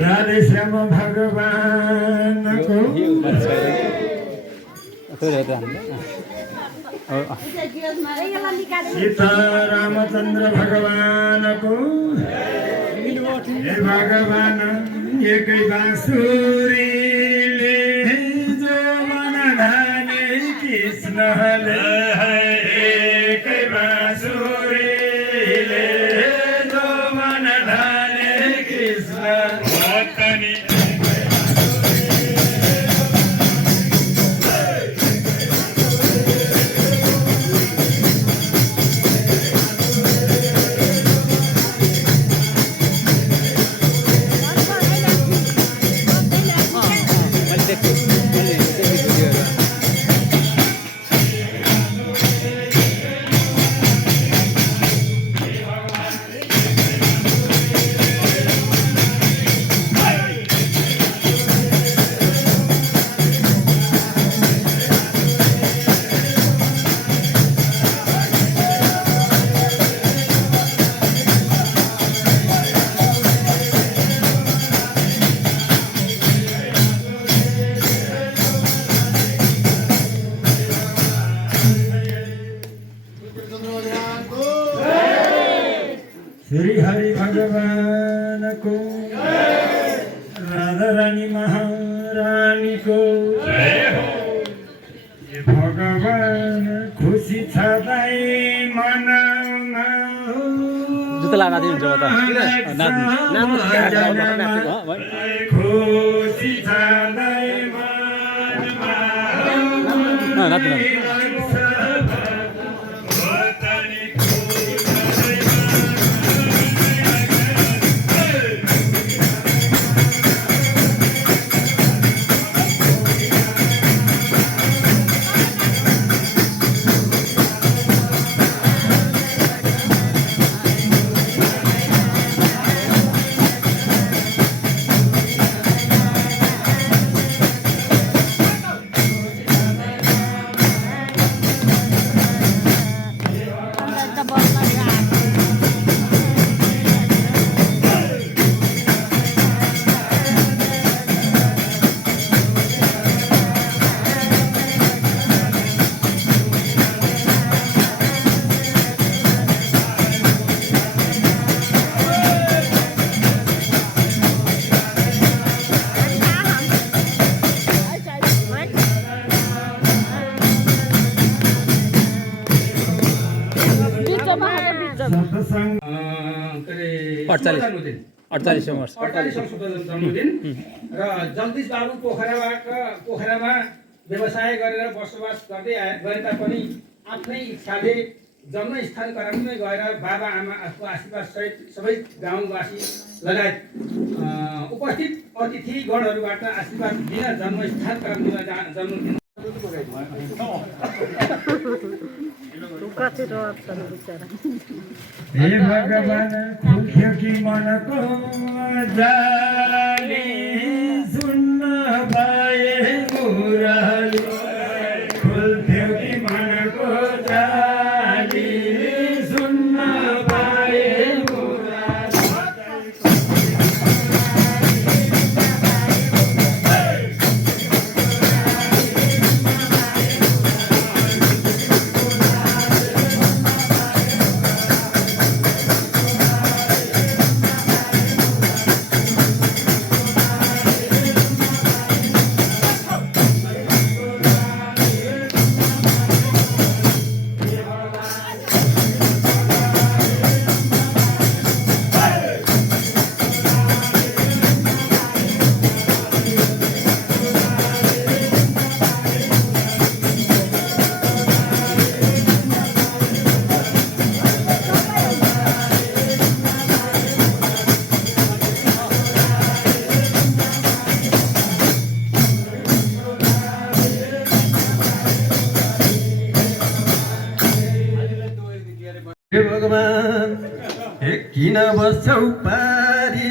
राधेश्याम भगवानको सीता रामचन्द्र भगवानको हे भगवान एकै बाँसुरीले जो मन धाने कृष्णले एकै बाँसुरीले जो मन धाने कृष्ण भक्तनी श्री हरि भगवान को राधा रानी महारानी को ये भगवान खुशी छदाई मनाउमा जुत्ता लाना दिनुहुन्छ त खुशी छदाई मनाउमा सत्सङ्ग के अरे 48 जन्मदिन 48औं वर्ष 48औं शुभ जन्मदिन र जगदीश बाबु पोखरामा व्यवसाय गरेर बसोबास गर्दै गरे तापनि आफ्नै इच्छाले जन्मस्थान कराङमै गएर बाबा आमाको आशीर्वाद सहित सबै गाउँवासी लगायत उपस्थित अतिथिगणहरूबाट आशीर्वाद दिन जन्मस्थान कराङमा जन्मदिन हे भगवान खुल्थ्यो कि मनको जाली सुन्न पाए मुराली खुल्थ्यो कि मनको जाली सुन्न पाए मुराली हे भगवान हे किन बस्छौ पारी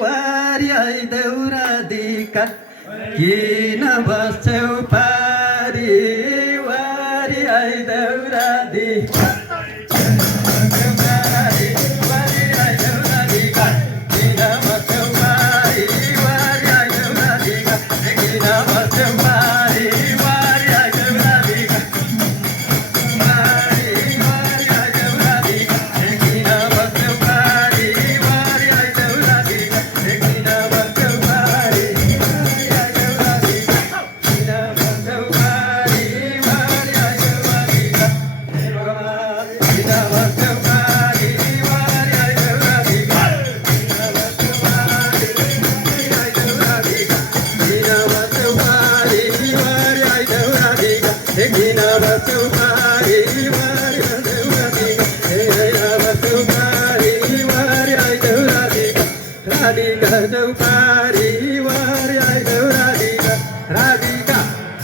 वारी आइदेऊ राधिका किन बस्छौ पारी वारी आइदेऊ राधिका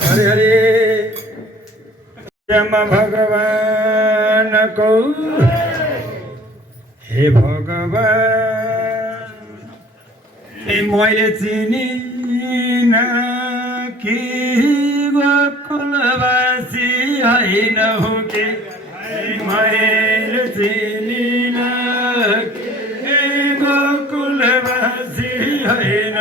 हरे हरे जम भगवान को हे भगवान ए मैले चिनिन कि गोकुलवासी होइन हो कि मैले चिनिन कि गोकुलवासी होइन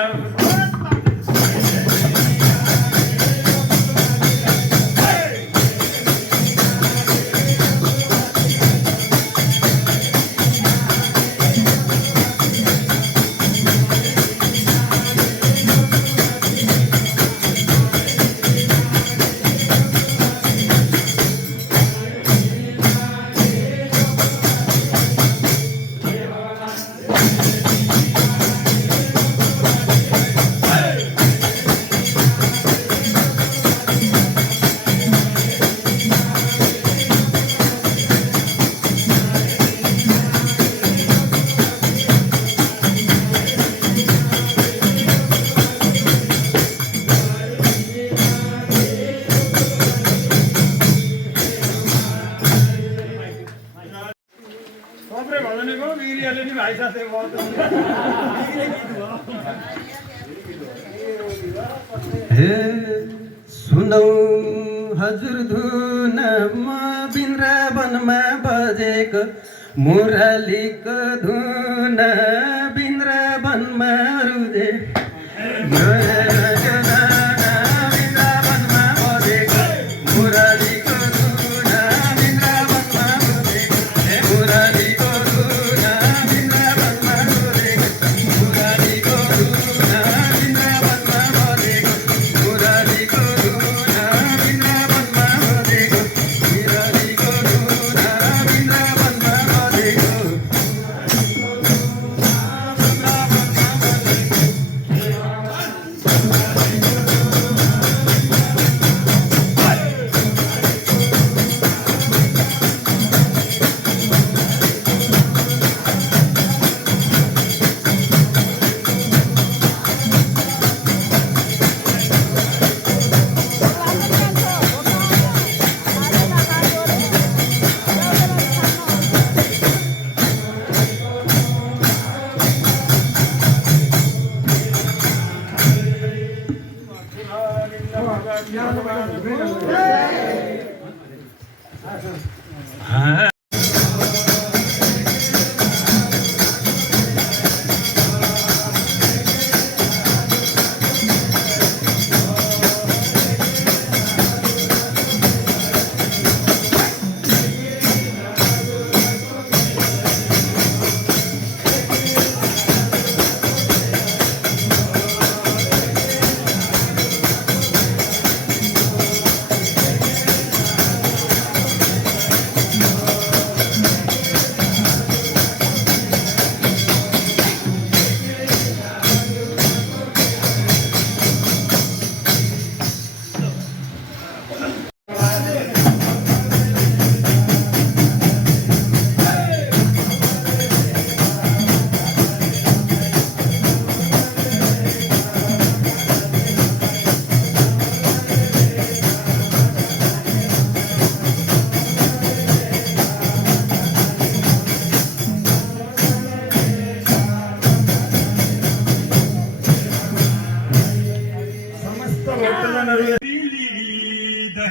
हे सुनौ हजुर धुन म वृन्दावनमा बजेको मुरलीको धुन वृन्दावनमा रुजे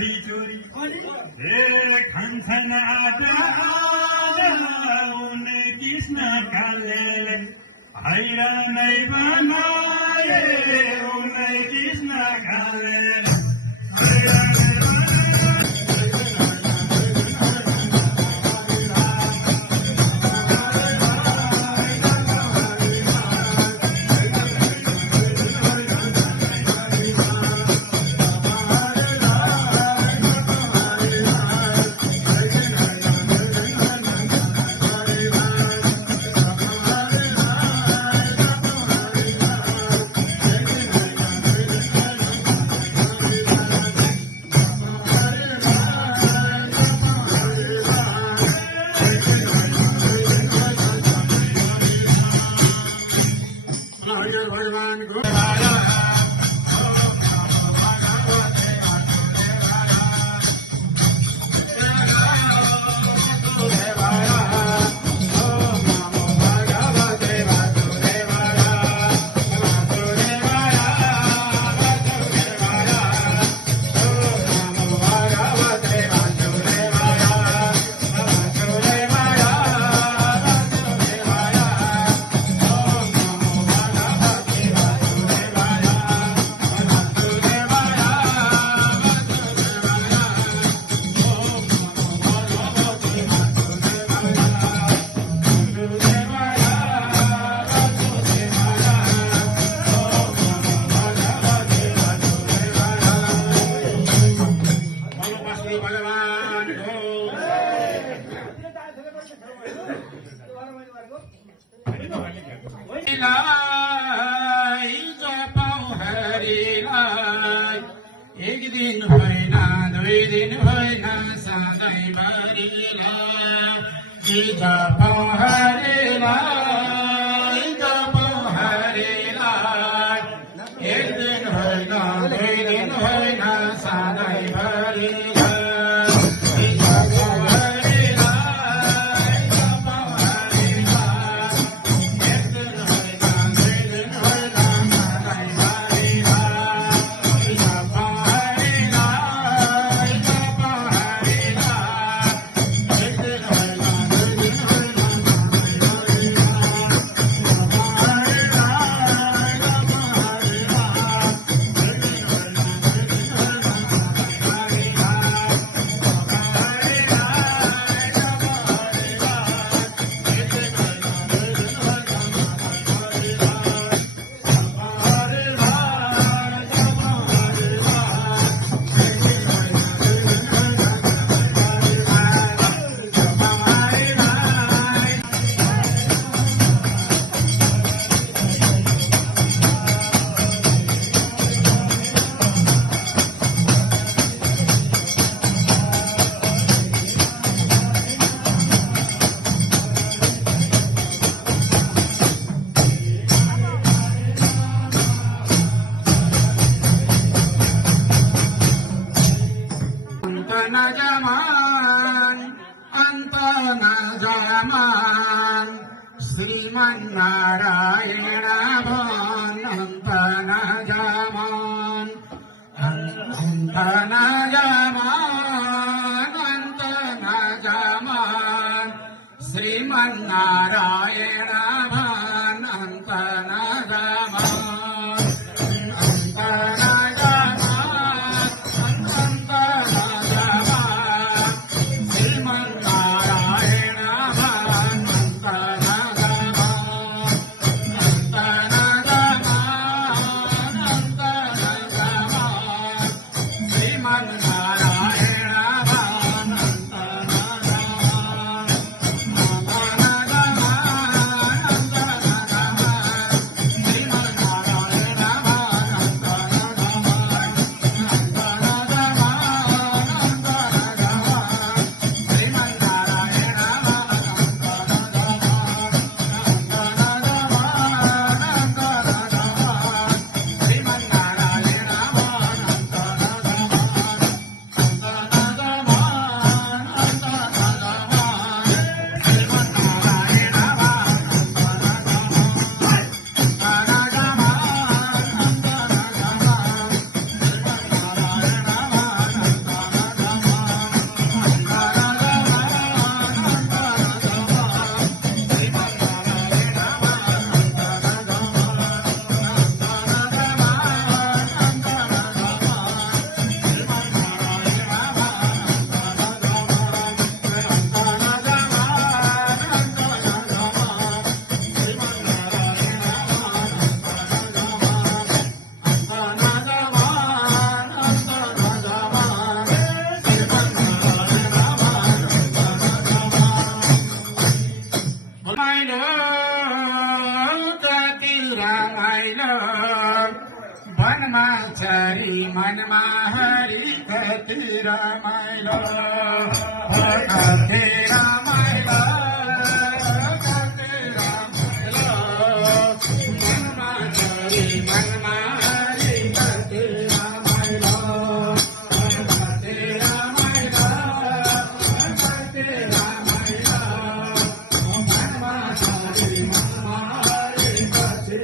घडी चोरी खान्छन् आटा उनी कृष्ण काले हैरानै बनाए उनी कृष्ण काले एक दिन होइन दुई दिन होइन सधैँभरिलाई जपौँ हरिलाई एक दिन होइन दुई दिन होइन सधैँभरिलाई श्रीमन्नारायण भवन्त न जमान अन्त न जमान श्रीमन्नारायण भवन्त न जमान अन्त न जमान श्रीमन्नारायण भवन्त न रमाइलो कति रमाइलो वनमा चरी मनमा हरि कति रमाइलो कति रमाइलो वनमा चरी मनमा हरि कति रमाइलो कति रमाइलो कति रमाइलो वनमा चरी मनमा हरि कति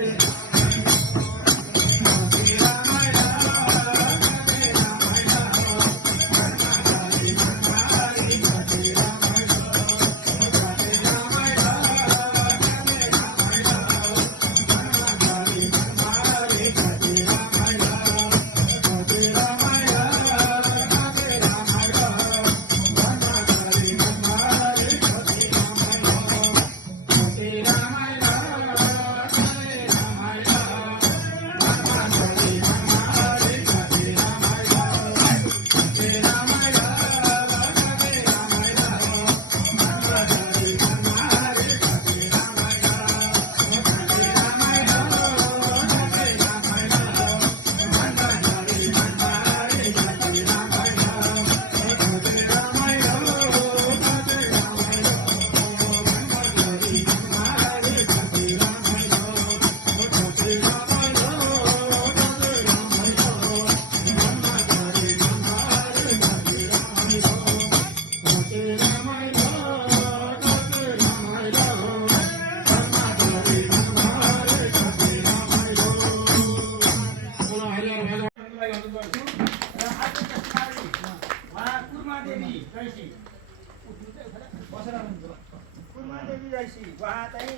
कुर्मादेवी जैसी उहाँ चाहिँ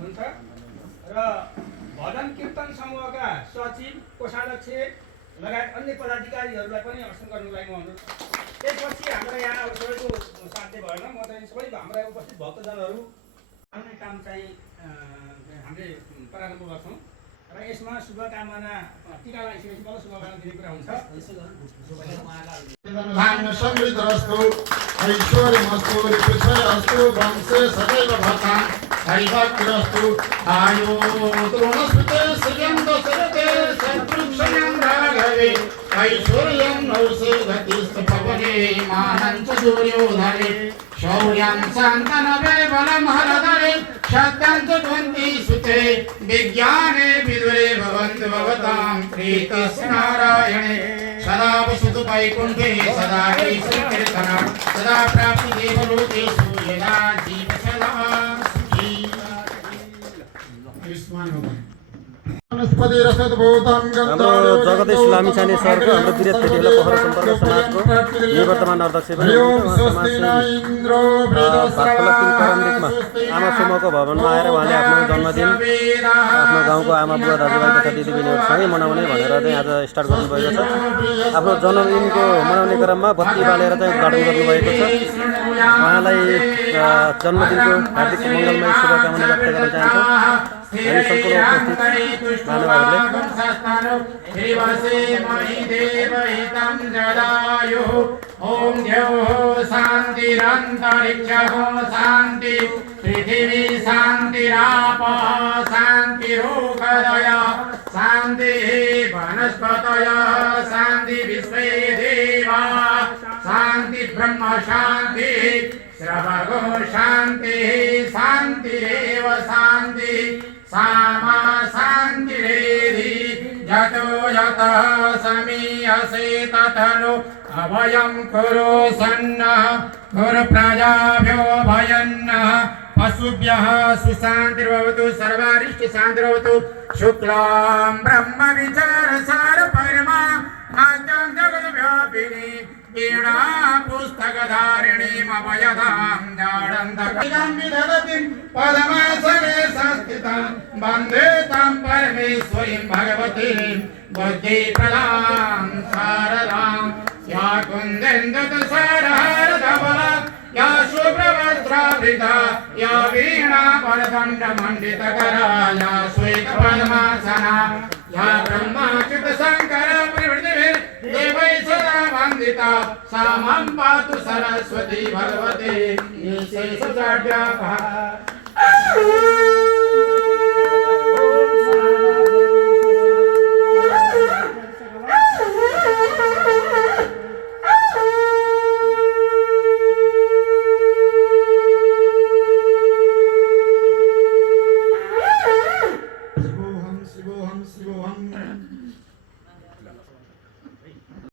हुन्छ र भजन कीर्तन समूहका सचिव कोषाध्यक्ष लगायत अन्य पदाधिकारीहरूलाई पनि हस्तान्तरण गर्नुको लागि म अनुरोध। त्यसपछि हाम्रो यहाँ अब सबैको साध्य भएन, म चाहिँ सबै हाम्रा उपस्थित भक्तजनहरू आउने काम चाहिँ हामीले प्रारम्भ गर्छौँ र यसमा शुभकामना टीका लगाइसकेपछि बल्ल शुभकामना दिने कुरा हुन्छ। धान्य समृद्धरस्तु ऐश्वर्यमस्तु पृथ्वीरस्तु वंशे सदैव भवतां हरिभक्तिरस्तु आयो द्रोणस्पते श्रियं दशरथे शत्रुक्षयं राघवे ऐश्वर्यं नौसे गतिस्तपवने मानं च दुर्योधने शौर्यं शान्तनवे बलं हरधरे शक्तं च कुन्ती सुते विज्ञाने विदुरे भवन्तु भवतां प्रीतस्य नारायणे सदा वसतु वैकुण्ठे सदा कीर्तना सदा प्राप्ति देवलोकेषु यदा जीव सदा सुखी। हाम्रो जगदेश लामिछाने सरको हाम्रो वीर फेरिला पोखरा सम्पर्क समाजको निवर्तमान अध्यक्ष पनि हुनुहुन्छ। आमा समूहको भवनमा आएर उहाँले आफ्नो जन्मदिन आफ्नो गाउँको आमा बुवा दाजुभाइ तथा दिदीबहिनीहरूसँगै मनाउने भनेर चाहिँ आज स्टार्ट गर्नुभएको छ। आफ्नो जन्मदिनको मनाउने क्रममा बत्ती बालेर चाहिँ उद्घाटन गर्नुभएको छ। उहाँलाई जन्मदिनको हार्दिक मङ्गलमय शुभकामना व्यक्त गर्न चाहन्छौँ। हामी सम्पूर्ण उपस्थित महानुभावहरूले ओम द्यौः शान्तिरन्तरिक्षः शान्ति पृथिवी शान्तिरापः शान्तिरोगदयः शान्तिः वनस्पतयः शान्ति विश्वे देवाः शान्ति ब्रह्म शान्तिः श्रवगो शान्तिः शान्तिरेव शान्तिः सामा शान्तिरेधि यतो यतः समीयसे ततनु अभयं कुरु सन्नः कुरु प्रजाभ्यो भयन्नः पशुभ्यः सुशान्तिर्भवतु सर्वारिष्टशान्तिर्भवतु शुक्लां ब्रह्म विचारसार परमा माध्यं जगद्व्यापिनी वीणा पुस्तकधारिणीमभयदां जाडन्तकं विदधतिं पदमासने संस्थितां वन्दे तां परमेश्वरीं भगवतीं बुद्धिप्रदां शारदां या कुन्देन्दुतुषारहारधवला या शुभ्रवस्त्रावृता या वीणावरदण्डमण्डितकरा या श्वेतपद्मासना या ब्रह्माच्युतशङ्कर प्रभृतिभिः देवै सदा वन्दिता सा मां पातु सरस्वती भगवती निःशेषजाड्यापहा